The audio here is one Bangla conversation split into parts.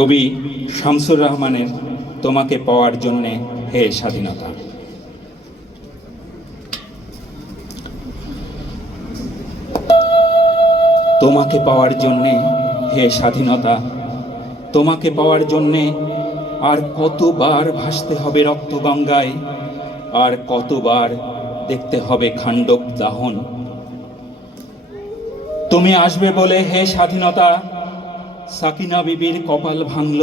কবি শামসুর রহমানের তোমাকে পাওয়ার জন্যে হে স্বাধীনতা। তোমাকে পাওয়ার জন্যে হে স্বাধীনতা, তোমাকে পাওয়ার জন্যে আর কতবার ভাসতে হবে রক্তগঙ্গায়, আর কতবার দেখতে হবে খাণ্ডব দাহন। তুমি আসবে বলে হে স্বাধীনতা, সাকিনা বিবির কপাল ভাঙল,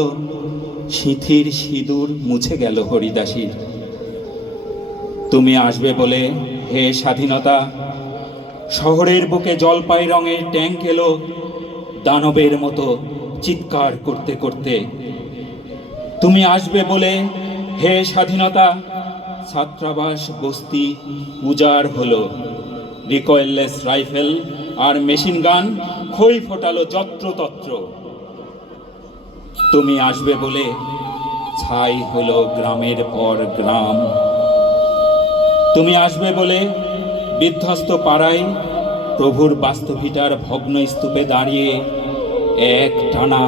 সিঁথির সিঁদুর মুছে গেল হরিদাসীর। তুমি আসবে বলে হে স্বাধীনতা, শহরের বুকে জলপাই রঙের ট্যাঙ্ক এলো দানবের মতো চিৎকার করতে করতে। তুমি আসবে বলে হে স্বাধীনতা, ছাত্রাবাস বস্তি উজাড় হলো, রিকয়েললেস রাইফেল আর মেশিন গান খই ফোটালো যত্রতত্র। তুমি আসবে বলে ছাই হলো গ্রামের পর গ্রাম। তুমি আসবে বলে বিধ্বস্ত পাড়ায় প্রভুর বাস্তভিটার ভগ্ন স্তূপে দাঁড়িয়ে এক টানা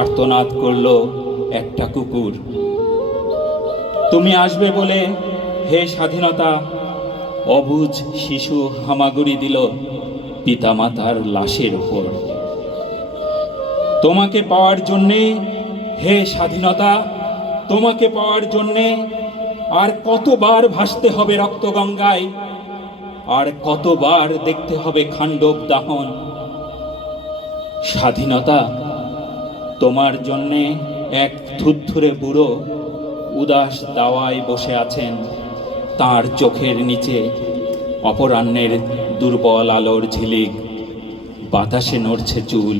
আর্তনাদ করল একটা কুকুর। তুমি আসবে বলে হে স্বাধীনতা, অবুঝ শিশু হামাগুড়ি দিল পিতামাতার লাশের উপর। তোমাকে পাওয়ার জন্যে হে স্বাধীনতা, তোমাকে পাওয়ার জন্যে আর কতবার ভাসতে হবে রক্তগঙ্গায়, আর কতবার দেখতে হবে খাণ্ডব দাহন। স্বাধীনতা, তোমার জন্যে এক থুরথুরে বুড়ো উদাস দাওয়ায় বসে আছেন, তার চোখের নিচে অপরাহ্নের দুর্বল আলোর ঝিলিক, বাতাসে নড়ছে চুল।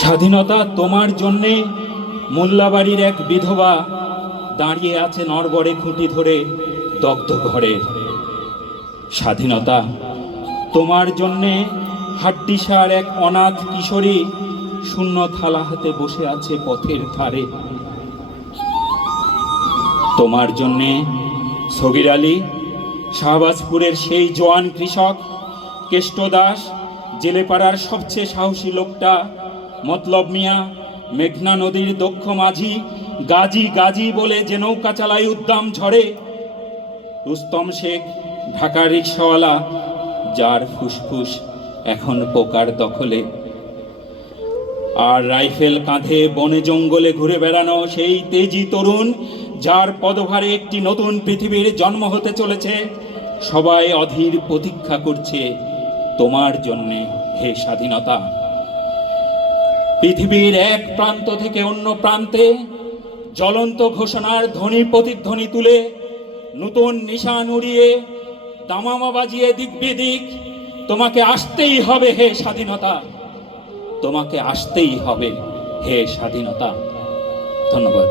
স্বাধীনতা, তোমার জন্যে মোল্লাবাড়ির এক বিধবা দাঁড়িয়ে আছে নড়বড়ে খুঁটি ধরে দগ্ধ ঘরের। স্বাধীনতা, তোমার জন্যে হাড্ডিসার এক অনাথ কিশোরী শূন্য থালা হাতে বসে আছে পথের ধারে। তোমার জন্যে সগির আলী, শাহবাজপুরের সেই জোয়ান কৃষক, কেষ্ট দাস, জেলেপাড়ার সবচেয়ে সাহসী লোকটা, মতলব মিয়া, মেঘনা নদীর দক্ষ মাঝি, গাজী গাজী বলে যে নৌকা চালায় উদ্দাম ঝড়ে, রুস্তম শেখ, ঢাকার রিক্সাওয়ালা, যার ফুসফুস এখন পোকার দখলে, আর রাইফেল কাঁধে বনে জঙ্গলে ঘুরে বেড়ানো সেই তেজি তরুণ, যার পদভারে একটি নতুন পৃথিবীর জন্ম হতে চলেছে। সবাই অধীর প্রতীক্ষা করছে তোমার জন্যে হে স্বাধীনতা। পৃথিবীর এক প্রান্ত থেকে অন্য প্রান্তে জ্বলন্ত ঘোষণার ধ্বনি প্রতিধ্বনি তুলে, নতুন নিশান উড়িয়ে, দামামা বাজিয়ে দিক বিদিক তোমাকে আসতেই হবে হে স্বাধীনতা, তোমাকে আসতেই হবে হে স্বাধীনতা। ধন্যবাদ।